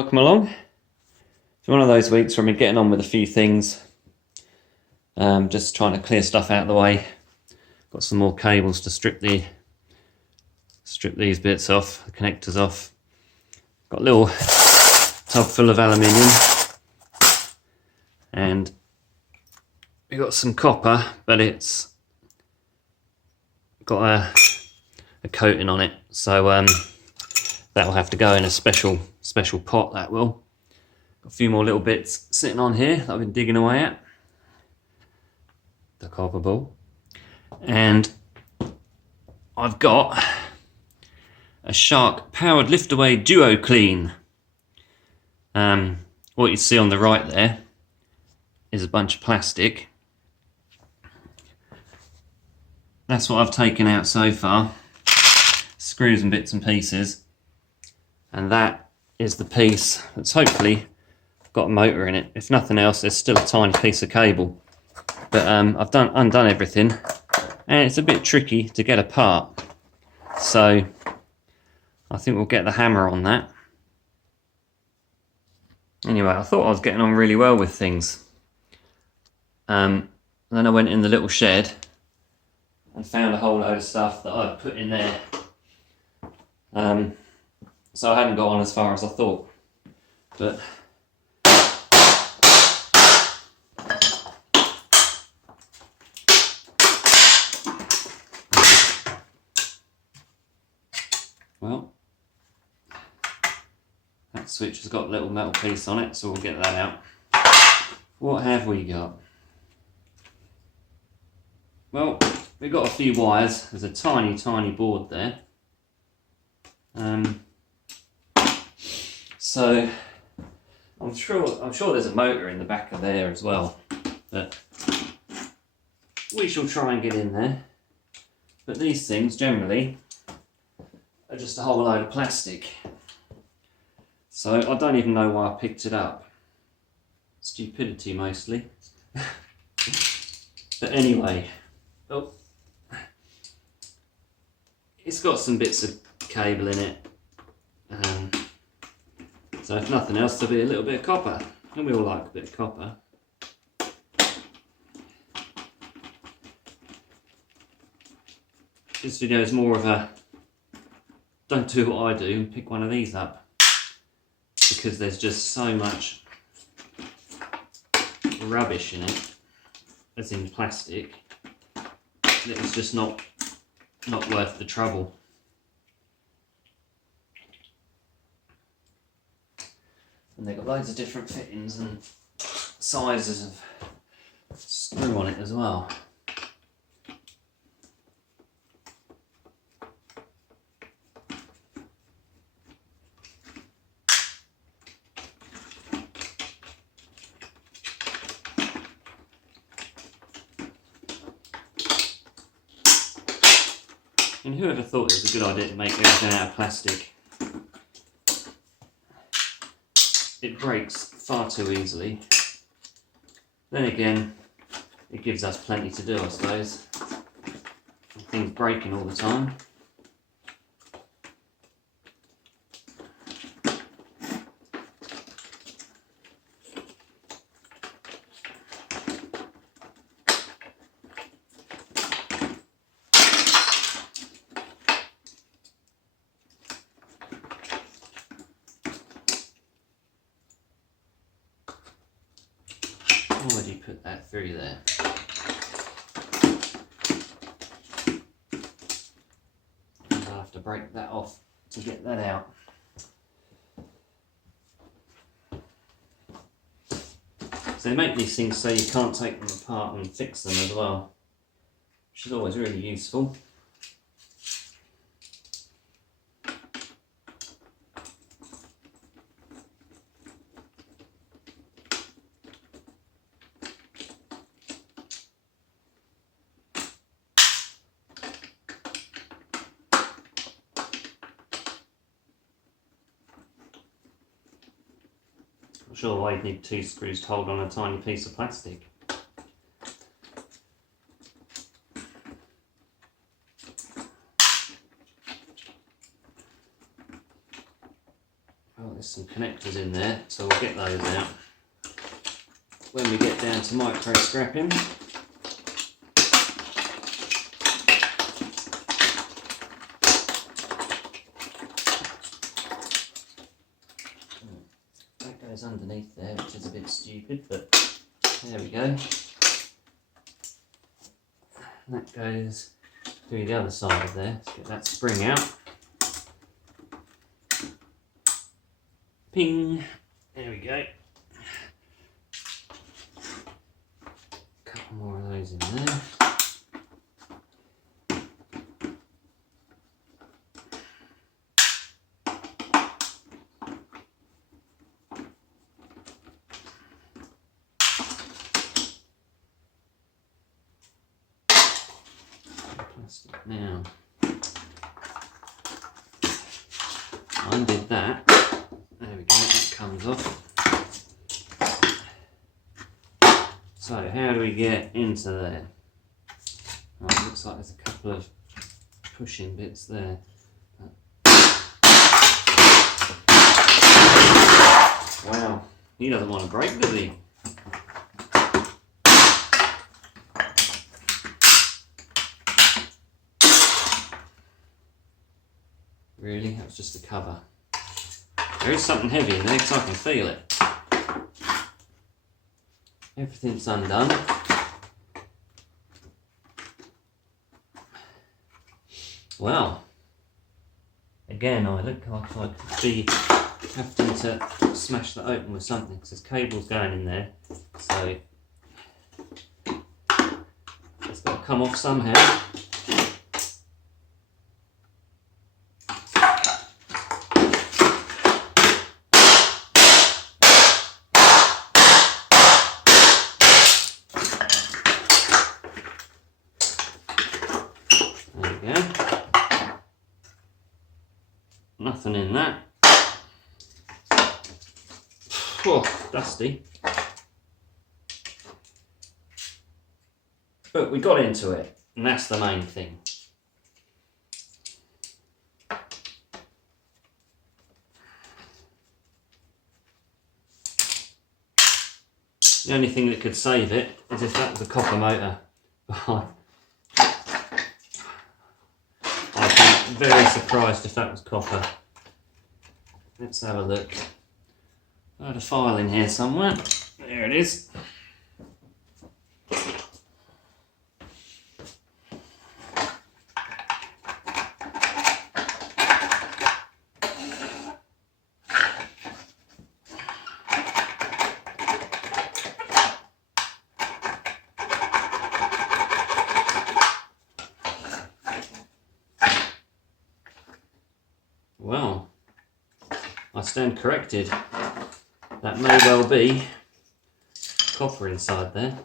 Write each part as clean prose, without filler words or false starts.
welcome along. It's one of those weeks where I'm getting on with a few things. Just trying to clear stuff out of the way. Got some more cables to strip these bits off, the connectors off. Got a little tub full of aluminium, and we got some copper, but it's got a coating on it, so that will have to go in a special pot. That will. Got a few more little bits sitting on here that I've been digging away at. The copper ball, and I've got a Shark powered lift away duo clean. What you see on the right there is a bunch of plastic. That's what I've taken out so far, screws and bits and pieces, and that is the piece that's hopefully got a motor in it. If nothing else, there's still a tiny piece of cable, but I've undone everything, and it's a bit tricky to get apart, so I think we'll get the hammer on that. Anyway, I thought I was getting on really well with things. Then I went in the little shed and found a whole load of stuff that I'd put in there. So I hadn't got on as far as I thought. But well, that switch has got a little metal piece on it, so we'll get that out. What have we got? Well, we've got a few wires. There's a tiny board there. So I'm sure there's a motor in the back of there as well, but we shall try and get in there. But these things generally are just a whole load of plastic, so I don't even know why I picked it up. Stupidity mostly. But anyway, oh, it's got some bits of cable in it, so if nothing else, there'll be a little bit of copper, and we all like a bit of copper. This video is more of a don't do what I do and pick one of these up, because there's just so much rubbish in it, as in plastic, that it's just not worth the trouble. And they've got loads of different fittings and sizes of screw on it as well. And whoever thought it was a good idea to make everything out of plastic? It breaks far too easily. Then again, it gives us plenty to do, I suppose. Things breaking all the time. Already put that through there. And I'll have to break that off to get that out. So they make these things so you can't take them apart and fix them as well, which is always really useful. I'm sure why you'd need two screws to hold on a tiny piece of plastic. Oh, there's some connectors in there, so we'll get those out when we get down to micro scrapping. That goes underneath there, which is a bit stupid, but there we go. And that goes through the other side of there. Let's get that spring out. Ping! There we go. A couple more of those in there. Plastic now. I undid that. There we go, that comes off. So how do we get into there? Oh, it looks like there's a couple of pushing bits there. Wow, he doesn't want to break, does he? Really? That was just a cover. There is something heavy in there because I can feel it. Everything's undone. Well, again, I look like I could be having to smash that open with something because there's cables going in there. So it's got to come off somehow. Nothing in that. Oh, dusty. But we got into it, and that's the main thing. The only thing that could save it is if that was a copper motor. I'd be very surprised if that was copper. Let's have a look. I had a file in here somewhere. There it is. Well, I stand corrected. That may well be copper inside there.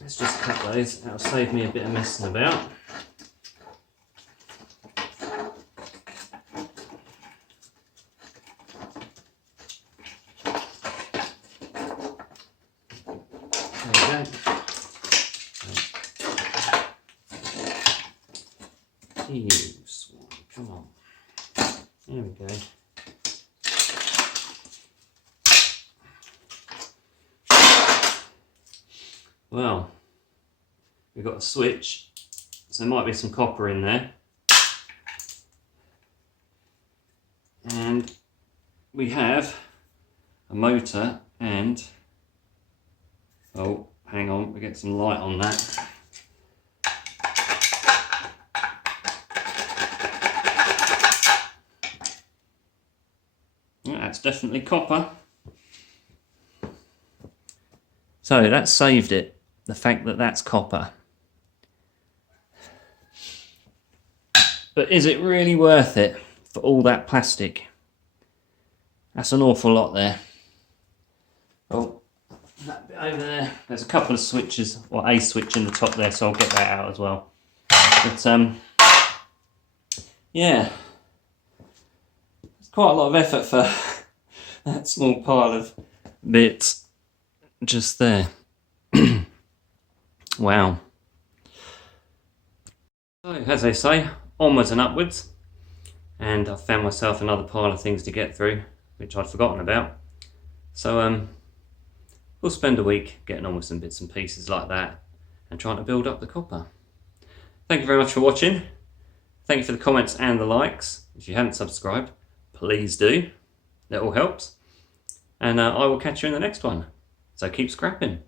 Let's just cut those. That'll save me a bit of messing about. You swan, come on. There we go. Well, we've got a switch, so there might be some copper in there. And we have a motor and, oh, hang on, we get some light on that. That's definitely copper. So that saved it, the fact that that's copper. But is it really worth it for all that plastic? That's an awful lot there. Oh, that bit over there, there's a couple of switches, or a switch in the top there, so I'll get that out as well. But yeah, it's quite a lot of effort for that small pile of bits just there. Wow. So, as they say, onwards and upwards. And I've found myself another pile of things to get through, which I'd forgotten about. So we'll spend a week getting on with some bits and pieces like that and trying to build up the copper. Thank you very much for watching. Thank you for the comments and the likes. If you haven't subscribed, please do. That all helps. And I will catch you in the next one. So keep scrapping.